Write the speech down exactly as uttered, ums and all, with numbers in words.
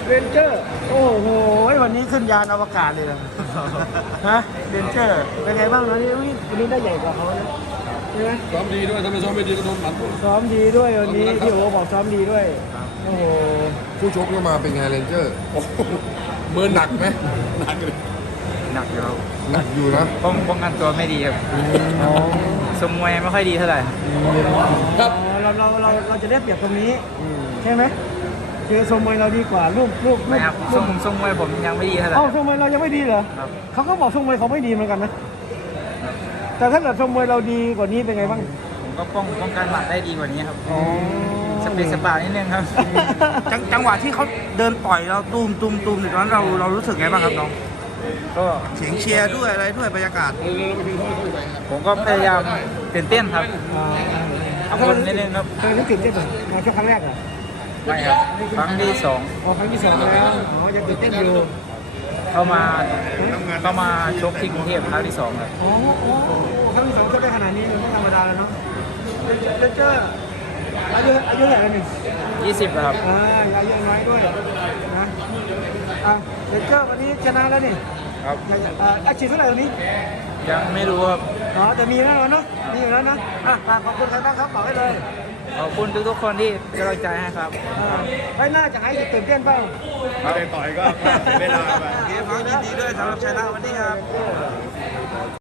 เรนเจอร์โอ้โหวันนี้ขึ้นยานอวกาศเลยนะฮะเรนเจอร์เป็นไงบ้างวันนี้วันนี้ได้ใหญ่กว่าเขานะใช่ไหมซ้อมดีด้วยถ้าไม่ซ้อมไม่ดีก็โดนหมัดซ้อมดีด้วยวันนี้ที่โอบอกซ้อมดีด้วยโอ้โหผู้ชกก็มาเป็นไงเรนเจอร์มือหนักไหมหนักเลยหนักอยู่ครับหนักอยู่นะป้องป้องกันตัวไม่ดีครับสมมวยไม่ค่อยดีเท่าไหร่ครับเราเราเราเราจะได้เปรียบตรงนี้ใช่ไหมคือทรงมวยเราดีกว่าลูกลูกไม่ครับทรงทรงมวยผมยังไม่ดีเท่าไหร่เอ้าทรงมวยเรายังไม่ดีเหรอครับเขาก็บอกทรงมวยเขาไม่ดีเหมือนกันนะแต่ถ้าเกิดทรงมวยเราดีกว่านี้เป็นไงบ้างผมก็ป้องป้องกันหมัดได้ดีกว่านี้ครับอ๋อสเปซสปานิดนึงครับจังจังหวะที่เขาเดินต่อยเราตูมตูมตูมในตอนนั้นเราเรารู้สึกไงบ้างครับน้องก็เสียงเชียร์ด้วยอะไรด้วยบรรยากาศผมก็พยายามตื่นเต้นครับเอากังวลนิดนึงครับเคยนึกถึงเต้นเหรอมาช่วงครั้งแรกเหรอไม่ครับครั้งที่สองอ๋อครั้งที่สองแล้วอ๋อยังตื่นเต้นอยู่เข้ามาเข้ามาชกที่กรุงเทพครั้งที่สองครับอ๋ออ๋อครั้งที่สองชกได้ขนาดนี้มันไม่ธรรมดาแล้วเนาะเจอเจออายุอายุเท่าไหร่แล้วนี่ยี่สิบครับอ่าอายุน้อยด้วยนะอ่ะเจอวันนี้ชนะแล้วนี่ครับอ่าอาชีพเท่าไหร่วันนี้ยังไม่รู้ครับอ๋อแต่มีแล้วเนาะมีอยู่แล้วนะอ่ะฝากขอบคุณใครบ้างครับบอกให้เลยขอบคุณทุกๆคนที่กำลังใจให้ครับอ่าไว้หน้าจะให้ตื่นเต้นเปล่าไม่ได้ต่อยก็เวลาไปโอเคฟังยินดีด้วยสำหรับชัยนะวันนี้ครับ